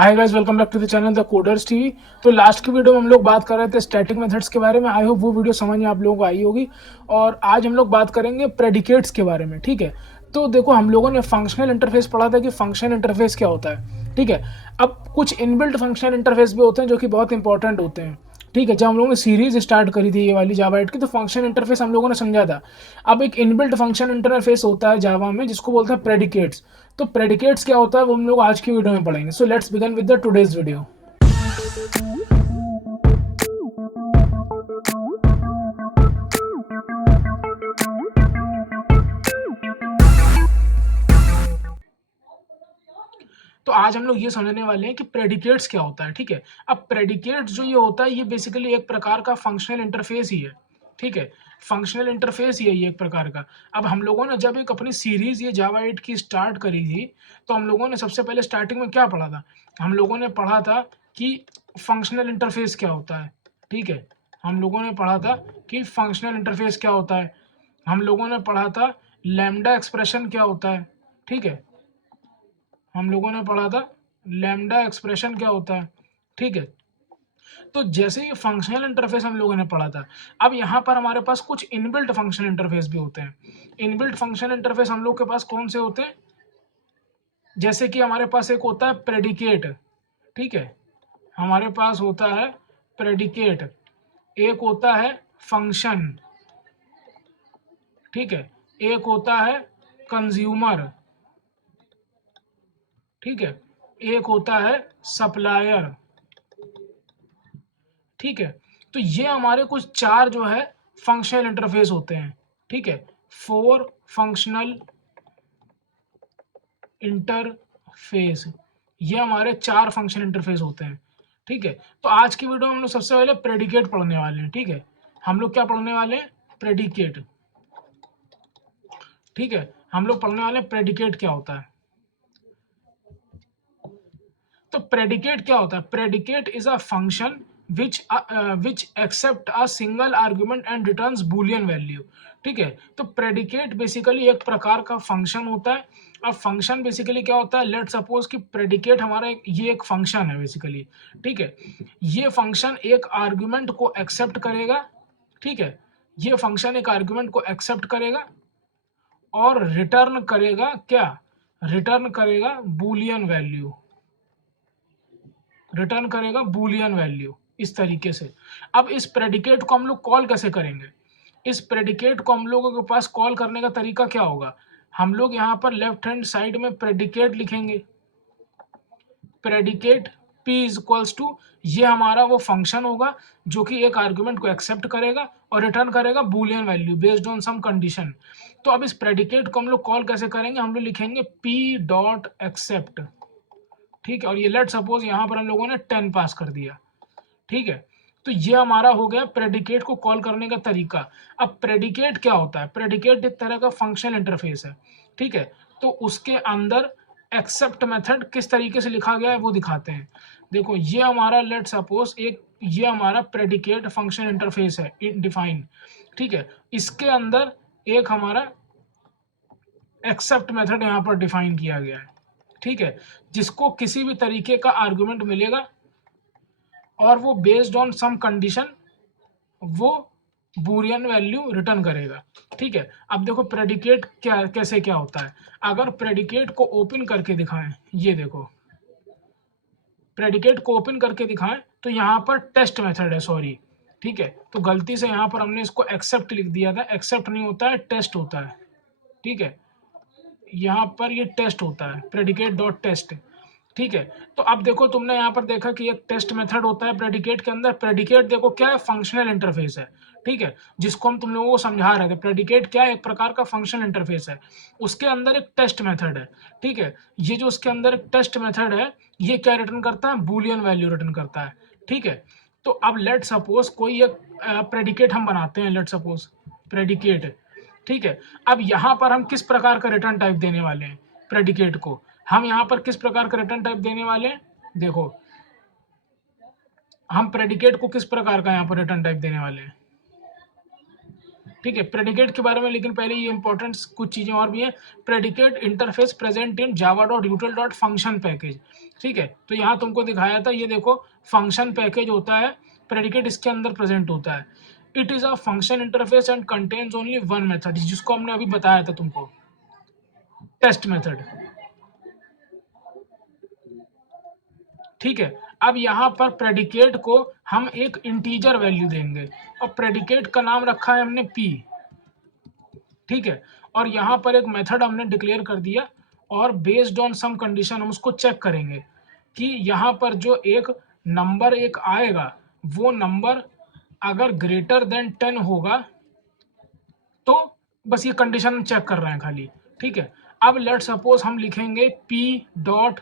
Hi guys, welcome back to the channel the coders TV. तो last की video में हम लोग बात कर रहे थे स्टैटिक मेथड्स के बारे में। आई होप वो वीडियो समझ में आप लोगों को आई होगी। और आज हम लोग बात करेंगे प्रेडिकेट्स के बारे में। ठीक है, तो देखो हम लोगों ने फंक्शनल इंटरफेस पढ़ा था कि फंक्शनल इंटरफेस क्या होता है। ठीक है, अब कुछ इनबिल्ट फंक्शनल इंटरफेस भी होते हैं जो कि बहुत इंपॉर्टेंट होते हैं। ठीक है, जब हम लोगों ने सीरीज स्टार्ट करी थी ये वाली जावा 8 की, तो फंक्शन इंटरफेस हम लोगों ने समझा था। अब एक इनबिल्ट फंक्शन इंटरफेस होता है जावा में जिसको बोलते हैं प्रेडिकेट्स। तो प्रेडिकेट्स क्या होता है वो हम लोग आज की वीडियो में पढ़ेंगे। So let's begin with the today's video. तो आज हम लोग ये समझने वाले हैं कि प्रेडिकेट्स क्या होता है। ठीक है, अब प्रेडिकेट्स जो ये होता है ये बेसिकली एक प्रकार का फंक्शनल इंटरफेस ही है। ठीक है, फंक्शनल इंटरफेस ही है ये एक प्रकार का। अब हम लोगों ने जब एक अपनी सीरीज ये जावा 8 की स्टार्ट करी थी, तो हम लोगों ने सबसे पहले स्टार्टिंग में क्या पढ़ा था? हम लोगों ने पढ़ा था कि फंक्शनल इंटरफेस क्या होता है। ठीक है, हम लोगों ने पढ़ा था कि फंक्शनल इंटरफेस क्या होता है। हम लोगों ने पढ़ा था लैम्डा एक्सप्रेशन क्या होता है। ठीक है, हम लोगों ने पढ़ा था लैम्डा एक्सप्रेशन क्या होता है। ठीक है, तो जैसे ये फंक्शनल इंटरफेस हम लोगों ने पढ़ा था, अब यहाँ पर हमारे पास कुछ इनबिल्ट फंक्शनल इंटरफेस भी होते हैं। इनबिल्ट फंक्शनल इंटरफेस हम लोग के पास कौन से होते हैं? जैसे कि हमारे पास एक होता है प्रेडिकेट। ठीक है, हमारे पास होता है प्रेडिकेट, एक होता है फंक्शन। ठीक है, एक होता है कंज्यूमर। ठीक है, एक होता है सप्लायर। ठीक है, तो ये हमारे कुछ चार जो है फंक्शनल इंटरफेस होते हैं। ठीक है, 4 फंक्शनल इंटरफेस, ये हमारे 4 फंक्शनल इंटरफेस होते हैं। ठीक है, तो आज की वीडियो में हम लोग सबसे पहले प्रेडिकेट पढ़ने वाले हैं। ठीक है, हम लोग क्या पढ़ने वाले हैं? प्रेडिकेट। ठीक है, हम लोग पढ़ने वाले हैं प्रेडिकेट क्या होता है। तो प्रेडिकेट क्या होता है? Predicate is a function which accept a single argument and returns boolean value. ठीक है, तो प्रेडिकेट बेसिकली एक प्रकार का फंक्शन होता है। अब फंक्शन बेसिकली क्या होता है? लेट सपोज कि प्रेडिकेट हमारा ये एक फंक्शन है बेसिकली। ठीक है, ये फंक्शन एक आर्गुमेंट को एक्सेप्ट करेगा। ठीक है, ये फंक्शन एक आर्गुमेंट को एक्सेप्ट करेगा और रिटर्न करेगा क्या? रिटर्न करेगा बूलियन वैल्यू। रिटर्न करेगा बूलियन वैल्यू इस तरीके से। अब इस प्रेडिकेट को हम लोग कॉल कैसे करेंगे? इस प्रेडिकेट को हम लोगों के पास कॉल करने का तरीका क्या होगा? हम लोग यहाँ पर लेफ्ट हैंड साइड में प्रेडिकेट लिखेंगे। Predicate p is equals to, ये हमारा वो फंक्शन होगा जो कि एक आर्गुमेंट को एक्सेप्ट करेगा और रिटर्न करेगा boolean value based on some condition. तो अब इस प्रेडिकेट को हम लोग कॉल कैसे करेंगे? हम लोग लिखेंगे p डॉट एक्सेप्ट। ठीक है, और ये लेट सपोज यहाँ पर हम लोगों ने 10 पास कर दिया। ठीक है, तो ये हमारा हो गया प्रेडिकेट को कॉल करने का तरीका। अब प्रेडिकेट क्या होता है? प्रेडिकेट एक तरह का फंक्शनल इंटरफेस है। ठीक है, तो उसके अंदर एक्सेप्ट मेथड किस तरीके से लिखा गया है वो दिखाते हैं। देखो ये हमारा लेट सपोज एक ये हमारा प्रेडिकेट फंक्शन इंटरफेस है डिफाइन। ठीक है, इसके अंदर एक हमारा एक्सेप्ट मेथड यहाँ पर डिफाइन किया गया है। ठीक है, जिसको किसी भी तरीके का आर्गुमेंट मिलेगा और वो बेस्ड ऑन सम कंडीशन वो बूलियन वैल्यू रिटर्न करेगा। ठीक है, अब देखो प्रेडिकेट क्या कैसे क्या होता है। अगर प्रेडिकेट को ओपन करके दिखाएं, ये देखो प्रेडिकेट को ओपन करके दिखाएं तो यहाँ पर टेस्ट मेथड है, सॉरी। ठीक है, तो गलती से यहाँ पर हमने इसको एक्सेप्ट लिख दिया था। एक्सेप्ट नहीं होता है, टेस्ट होता है। ठीक है, यहाँ पर ये टेस्ट होता है, प्रेडिकेट डॉट टेस्ट। ठीक है, तो अब देखो तुमने यहाँ पर देखा कि एक टेस्ट मेथड होता है प्रेडिकेट के अंदर। प्रेडिकेट देखो क्या है? फंक्शनल इंटरफेस है। ठीक है, जिसको हम तुम लोगों को समझा रहे थे। प्रेडिकेट क्या है? एक प्रकार का फंक्शनल इंटरफेस है। उसके अंदर एक टेस्ट मेथड है। ठीक है, ये जो उसके अंदर एक टेस्ट मेथड है ये क्या रिटर्न करता है? बूलियन वैल्यू रिटर्न करता है। ठीक है, तो अब लेट सपोज कोई एक प्रेडिकेट हम बनाते हैं, लेट सपोज प्रेडिकेट। ठीक है, अब यहाँ पर हम किस प्रकार का रिटर्न टाइप देने वाले हैं? प्रेडिकेट को हम यहाँ पर किस प्रकार का रिटर्न टाइप देने वाले हैं? देखो हम प्रेडिकेट को किस प्रकार का यहाँ पर रिटर्न टाइप देने वाले हैं? ठीक है, प्रेडिकेट के बारे में, लेकिन पहले ये इंपॉर्टेंट कुछ चीज़ें और भी हैं। Predicate interface present in Java dot यूटिल dot function package. ठीक है, तो यहाँ तुमको दिखाया था, ये देखो फंक्शन पैकेज होता है, प्रेडिकेट इसके अंदर प्रेजेंट होता है। It is a function interface and contains only one method, जिसको हमने अभी बताया था तुमको, टेस्ट मेथड। ठीक है, अब यहाँ पर प्रेडिकेट को हम एक इंटीजर वैल्यू देंगे और प्रेडिकेट का नाम रखा है हमने p। ठीक है, और यहाँ पर एक मेथड हमने डिक्लेयर कर दिया और बेस्ड ऑन सम कंडीशन हम उसको चेक करेंगे कि यहाँ पर जो एक नंबर एक आएगा वो नंबर अगर ग्रेटर देन 10 होगा तो बस ये कंडीशन चेक कर रहे हैं खाली। ठीक है, अब लेट सपोज हम लिखेंगे p डॉट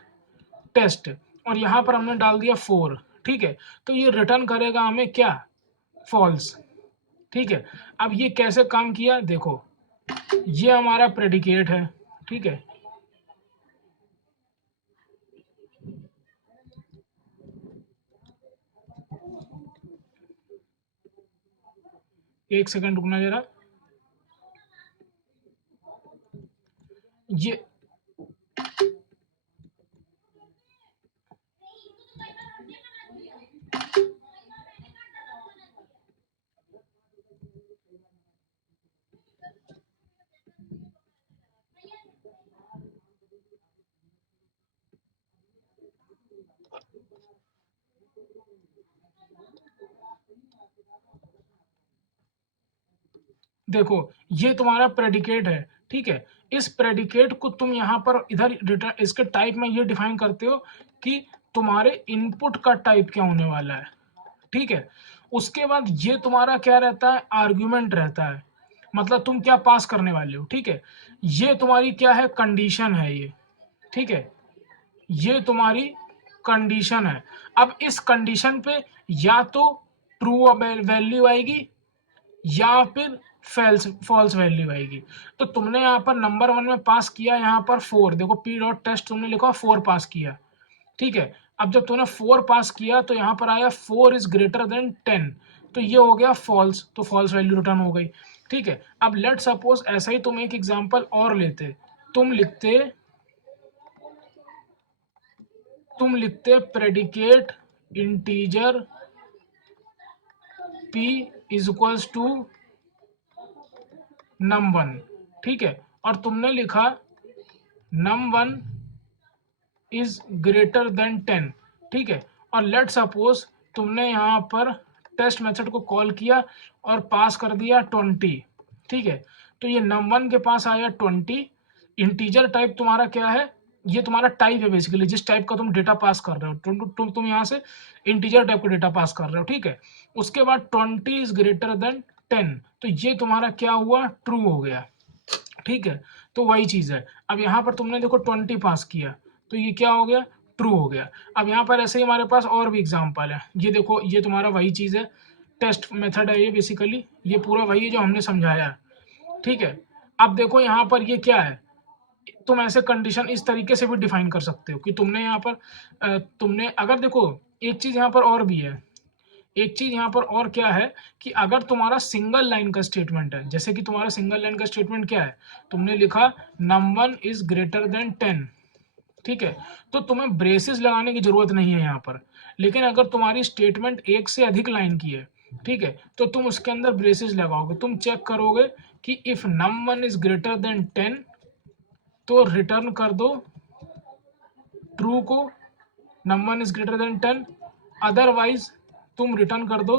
टेस्ट और यहाँ पर हमने डाल दिया 4। ठीक है, तो ये रिटर्न करेगा हमें क्या, फॉल्स। ठीक है, अब ये कैसे काम किया देखो, ये हमारा प्रेडिकेट है। ठीक है, एक सेकंड रुकना जरा, ये देखो ये तुम्हारा प्रेडिकेट है। ठीक है, इस प्रेडिकेट को तुम यहाँ पर इधर रिटर्न इसके टाइप में ये डिफाइन करते हो कि तुम्हारे इनपुट का टाइप क्या होने वाला है। ठीक है, उसके बाद ये तुम्हारा क्या रहता है, आर्ग्यूमेंट रहता है, मतलब तुम क्या पास करने वाले हो। ठीक है, ये तुम्हारी क्या है, कंडीशन है ये। ठीक है, ये तुम्हारी कंडीशन है। अब इस कंडीशन पे या तो ट्रू वैल्यू आएगी या फिर फॉल्स वैल्यू आएगी। तो तुमने यहाँ पर नंबर 1 में पास किया यहाँ पर 4, देखो p डॉट टेस्ट तुमने लिखा 4 पास किया। ठीक है, अब जब तुमने 4 पास किया तो यहाँ पर आया 4 इज ग्रेटर देन 10, तो ये हो गया फॉल्स, तो फॉल्स वैल्यू रिटर्न हो गई। ठीक है, अब लेट सपोज ऐसा ही तुम एक एग्जांपल और लेते, तुम लिखते predicate integer p is equals to num1। ठीक है, और तुमने लिखा num1 इज ग्रेटर देन 10। ठीक है, और लेट सपोज तुमने यहाँ पर टेस्ट मेथड को कॉल किया और पास कर दिया 20। ठीक है, तो ये num1 के पास आया 20। इंटीजर टाइप तुम्हारा क्या है, ये तुम्हारा टाइप है बेसिकली, जिस टाइप का तुम डेटा पास कर रहे हो, तुम यहाँ से इंटीजर टाइप का डेटा पास कर रहे हो। ठीक है, उसके बाद 20 इज ग्रेटर देन 10, तो ये तुम्हारा क्या हुआ, ट्रू हो गया। ठीक है, तो वही चीज है। अब यहाँ पर तुमने देखो 20 पास किया तो ये क्या हो गया, ट्रू हो गया। अब यहाँ पर ऐसे ही हमारे पास और भी एग्जांपल है, ये देखो ये तुम्हारा वही चीज है, टेस्ट मेथड है ये बेसिकली, ये पूरा वही है जो हमने समझाया है। ठीक है, अब देखो यहाँ पर ये क्या है, तुम ऐसे कंडीशन इस तरीके से भी डिफाइन कर सकते हो कि तुमने यहाँ पर तुमने अगर देखो एक चीज यहाँ पर और भी है, एक चीज यहाँ पर और क्या है कि अगर तुम्हारा सिंगल लाइन का स्टेटमेंट है, जैसे कि तुम्हारा सिंगल लाइन का स्टेटमेंट क्या है, तुमने लिखा num1 इज ग्रेटर देन 10। ठीक है, तो तुम्हें ब्रेसेस लगाने की जरूरत नहीं है यहाँ पर, लेकिन अगर तुम्हारी स्टेटमेंट एक से अधिक लाइन की है, ठीक है, तो तुम उसके अंदर ब्रेसेस लगाओगे, तुम चेक करोगे कि if num1 is greater than 10 तो रिटर्न कर दो ट्रू को, num1 is greater than 10, otherwise तुम रिटर्न कर दो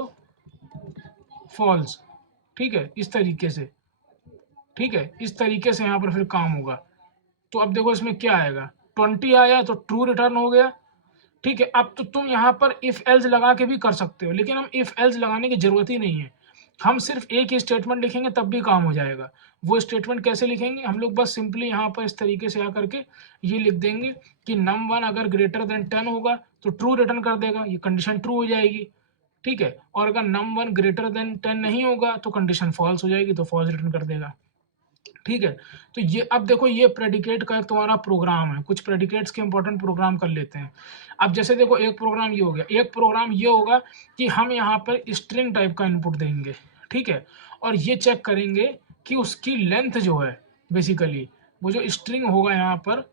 फॉल्स। ठीक है, इस तरीके से। ठीक है, इस तरीके से यहाँ पर फिर काम होगा। तो अब देखो इसमें क्या आएगा, 20 आया तो ट्रू रिटर्न हो गया। ठीक है, अब तो तुम यहाँ पर इफ एल्स लगा के भी कर सकते हो, लेकिन हम इफ एल्स लगाने की जरूरत ही नहीं है, हम सिर्फ एक ही स्टेटमेंट लिखेंगे तब भी काम हो जाएगा। वो स्टेटमेंट कैसे लिखेंगे, हम लोग बस सिंपली यहाँ पर इस तरीके से आकर के ये लिख देंगे कि num1 अगर ग्रेटर देन 10 होगा तो ट्रू रिटर्न कर देगा, ये कंडीशन ट्रू हो जाएगी। ठीक है, और अगर num1 ग्रेटर देन 10 नहीं होगा तो कंडीशन फॉल्स हो जाएगी, तो फॉल्स रिटर्न कर देगा। ठीक है, तो ये अब देखो ये प्रेडिकेट का एक तुम्हारा प्रोग्राम है, कुछ प्रेडिकेट्स के इंपॉर्टेंट प्रोग्राम कर लेते हैं। अब जैसे देखो एक प्रोग्राम ये हो गया, एक प्रोग्राम ये होगा कि हम यहाँ पर स्ट्रिंग टाइप का इनपुट देंगे। ठीक है। और ये चेक करेंगे कि उसकी लेंथ जो है, बेसिकली वो जो स्ट्रिंग होगा यहाँ पर,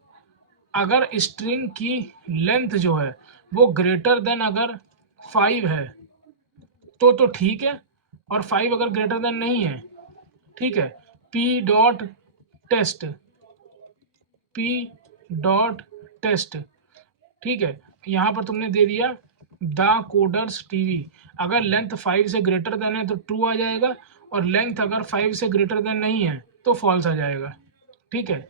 अगर स्ट्रिंग की लेंथ जो है वो ग्रेटर देन अगर 5 है तो ठीक है, और 5 अगर ग्रेटर देन नहीं है, ठीक है, p dot test, p dot test, ठीक है, यहाँ पर तुमने दे दिया द कोडर्स टीवी। अगर लेंथ 5 से ग्रेटर देन है तो ट्रू आ जाएगा, और लेंथ अगर 5 से ग्रेटर देन नहीं है तो फॉल्स आ जाएगा, ठीक है।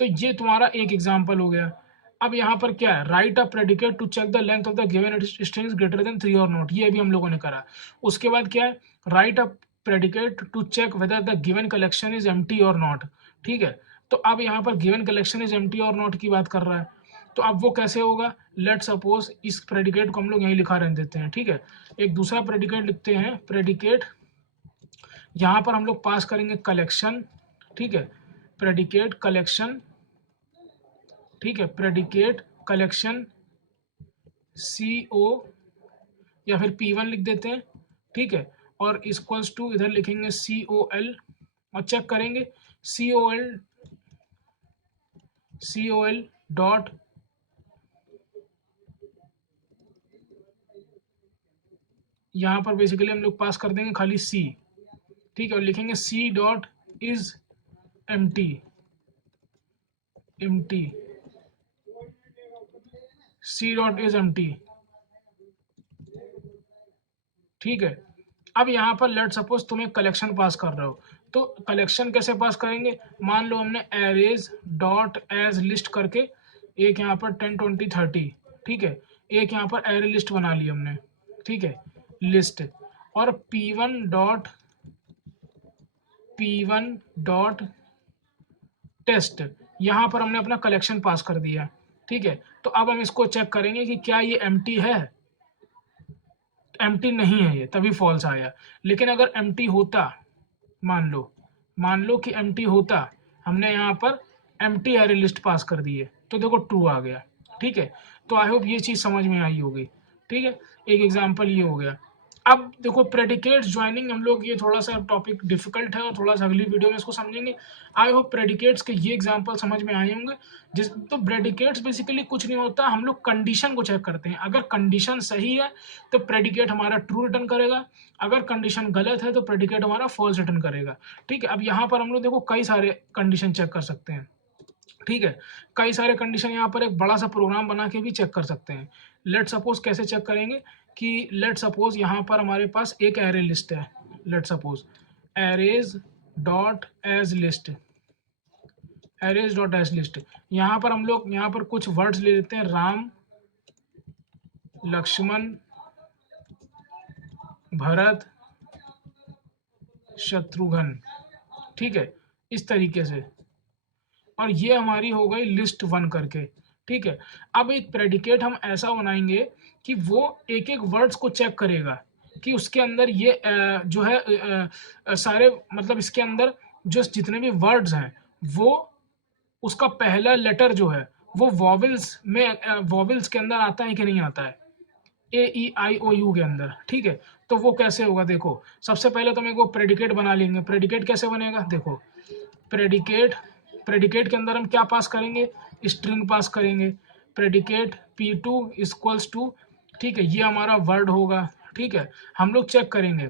तो ये तुम्हारा एक एग्जाम्पल हो गया। अब यहाँ पर क्या है, write a predicate to check the length of the given string greater than 3 और नॉट, ये भी हम लोगों ने करा। उसके बाद क्या है, write a predicate to check whether the given collection is empty और नॉट, ठीक है। तो अब यहाँ पर गिवन कलेक्शन इज एम्प्टी और नॉट की बात कर रहा है, तो अब वो कैसे होगा, लेट सपोज इस प्रेडिकेट को हम लोग यहीं लिखा रहने देते हैं, ठीक है। एक दूसरा प्रेडिकेट लिखते हैं, प्रेडिकेट यहाँ पर हम लोग पास करेंगे कलेक्शन, ठीक है, प्रेडिकेट कलेक्शन, ठीक है, प्रेडिकेट कलेक्शन सी ओ, या फिर P1 लिख देते हैं, ठीक है। और इक्वल्स टू इधर लिखेंगे COL, और चेक करेंगे COL डॉट, यहाँ पर बेसिकली हम लोग पास कर देंगे खाली C, ठीक है, और लिखेंगे C dot is empty, empty, C dot is empty, ठीक है। अब यहाँ पर लेट सपोज तुम एक कलेक्शन पास कर रहे हो, तो कलेक्शन कैसे पास करेंगे, मान लो हमने एरेज डॉट एज लिस्ट करके एक यहाँ पर 10 20 30, ठीक है, एक यहाँ पर एरे लिस्ट बना ली हमने, ठीक है, लिस्ट, और P1 डॉट टेस्ट, यहाँ पर हमने अपना कलेक्शन पास कर दिया, ठीक है। तो अब हम इसको चेक करेंगे कि क्या ये एम्प्टी है, एम्प्टी नहीं है ये, तभी फॉल्स आया। लेकिन अगर एम्प्टी होता, मान लो कि एम्प्टी होता, हमने यहाँ पर एम्प्टी एरे लिस्ट पास कर दिए, तो देखो ट्रू आ गया, ठीक है। तो आई होप ये चीज़ समझ में आई होगी, ठीक है। एक एग्जांपल ये हो गया। अब देखो प्रेडिकेट्स ज्वाइनिंग, हम लोग ये थोड़ा सा टॉपिक डिफिकल्ट है और थोड़ा सा अगली वीडियो में इसको समझेंगे। आई होप प्रेडिकेट्स के ये एग्जांपल समझ में आए होंगे। जिस तो प्रेडिकेट्स बेसिकली कुछ नहीं होता, हम लोग कंडीशन को चेक करते हैं। अगर कंडीशन सही है तो प्रेडिकेट हमारा ट्रू रिटर्न करेगा, अगर कंडीशन गलत है तो प्रेडिकेट हमारा फॉल्स रिटर्न करेगा, ठीक है। अब यहाँ पर हम लोग देखो कई सारे कंडीशन चेक कर सकते हैं, ठीक है, कई सारे कंडीशन, यहाँ पर एक बड़ा सा प्रोग्राम बना के भी चेक कर सकते हैं। लेट सपोज कैसे चेक करेंगे कि लेट सपोज यहाँ पर हमारे पास एक एरे लिस्ट है, let suppose arrays dot as list, arrays dot as list, यहाँ पर हम लोग यहाँ पर कुछ वर्ड्स ले लेते हैं, राम, लक्ष्मण, भरत, शत्रुघ्न, ठीक है, इस तरीके से। और ये हमारी हो गई लिस्ट 1 करके, ठीक है। अब एक प्रेडिकेट हम ऐसा बनाएंगे कि वो एक एक वर्ड्स को चेक करेगा कि उसके अंदर ये जो है सारे, मतलब इसके अंदर जो जितने भी वर्ड्स हैं वो उसका पहला लेटर जो है वो वॉवेल्स में, वॉवेल्स के अंदर आता है कि नहीं आता है, AEIOU के अंदर, ठीक है। तो वो कैसे होगा, देखो सबसे पहले तो मेरे को प्रेडिकेट बना लेंगे। प्रेडिकेट कैसे बनेगा, देखो प्रेडिकेट, प्रेडिकेट के अंदर हम क्या पास करेंगे, स्ट्रिंग पास करेंगे, प्रेडिकेट P2 इक्वल्स टू, ठीक है, ये हमारा वर्ड होगा, ठीक है। हम लोग चेक करेंगे,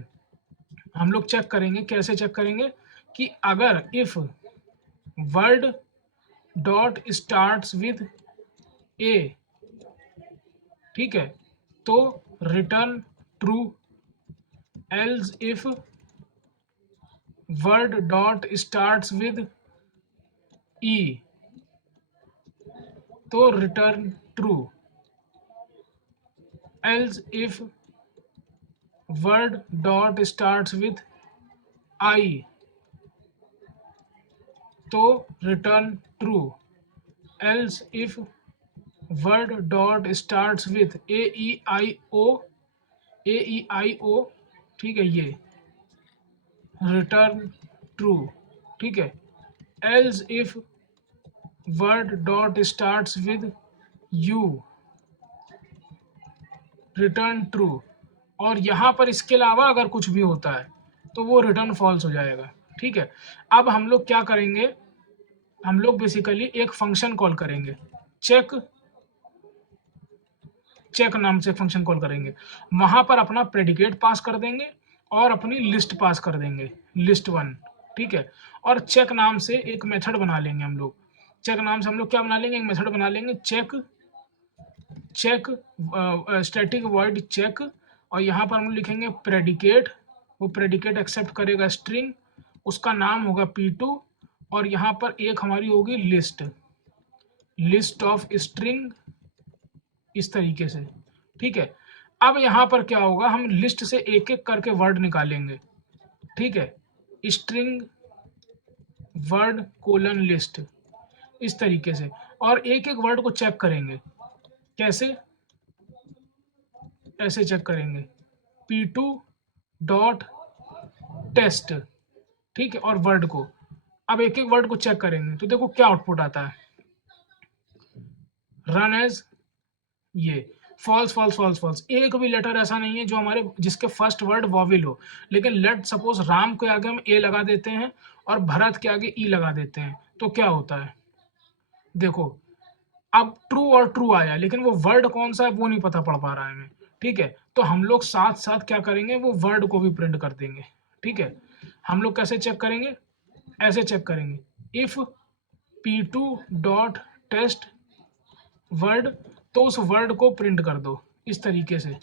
हम लोग चेक करेंगे, कैसे चेक करेंगे कि अगर if word dot starts with A, ठीक है, तो return true, else if word dot starts with E, तो return true, else if word dot starts with I, तो return true, else if word dot starts with AEIO, ठीक है, ये return true, ठीक है। Else if word dot starts with U, return true. और यहाँ पर इसके अलावा अगर कुछ भी होता है तो वो रिटर्न फॉल्स हो जाएगा। ठीक है, अब हम लोग क्या करेंगे, हम लोग बेसिकली एक फंक्शन कॉल करेंगे, चेक नाम से फंक्शन कॉल करेंगे। वहां पर अपना प्रेडिकेट पास कर देंगे और अपनी लिस्ट पास कर देंगे, लिस्ट वन। ठीक है, और चेक नाम से एक मेथड बना लेंगे हम लोग। चेक नाम से हम लोग क्या बना लेंगे, एक मेथड बना लेंगे, चेक स्टैटिक वॉइड चेक, और यहाँ पर हम लिखेंगे प्रेडिकेट। वो प्रेडिकेट एक्सेप्ट करेगा स्ट्रिंग, उसका नाम होगा p2, और यहाँ पर एक हमारी होगी लिस्ट ऑफ स्ट्रिंग, इस तरीके से। ठीक है, अब यहाँ पर क्या होगा, हम लिस्ट से एक एक करके वर्ड निकालेंगे। ठीक है, स्ट्रिंग वर्ड कोलन लिस्ट, इस तरीके से, और एक एक वर्ड को चेक करेंगे। कैसे, ऐसे चेक करेंगे p2 डॉट टेस्ट। ठीक है, और वर्ड को, अब एक एक वर्ड को चेक करेंगे तो देखो क्या आउटपुट आता है, रन एज ये फॉल्स फॉल्स फॉल्स फॉल्स। एक भी लेटर ऐसा नहीं है जो हमारे जिसके फर्स्ट वर्ड वॉविल हो। लेकिन लेट सपोज राम के आगे हम ए लगा देते हैं और भरत के आगे ई लगा देते हैं, तो क्या होता है, देखो अब ट्रू और ट्रू आया, लेकिन वो वर्ड कौन सा है वो नहीं पता पड़ पा रहा है हमें। ठीक है, तो हम लोग साथ साथ क्या करेंगे, वो वर्ड को भी प्रिंट कर देंगे। ठीक है, हम लोग कैसे चेक करेंगे, ऐसे चेक करेंगे, if p2 dot test word, तो उस वर्ड को प्रिंट कर दो इस तरीके से।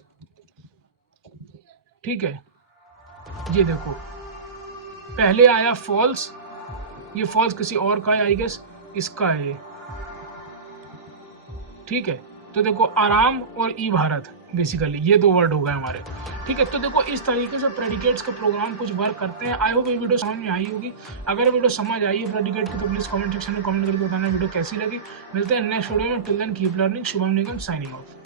ठीक है, ये देखो पहले आया फॉल्स, ये फॉल्स किसी और का है आई गेस, इसका है ये। ठीक है, तो देखो आराम और ई भारत, बेसिकली ये दो वर्ड हो गए हमारे। ठीक है, तो देखो इस तरीके से प्रेडिकेट्स के प्रोग्राम कुछ वर्क करते हैं। आई होप ये वीडियो समझ में आई होगी। अगर वीडियो समझ आई है प्रेडिकेट की तो प्लीज कमेंट सेक्शन में कमेंट करके बताना वीडियो कैसी लगी। मिलते हैं नेक्स्ट वीडियो में, till then keep learning. Shubham Nigam signing of.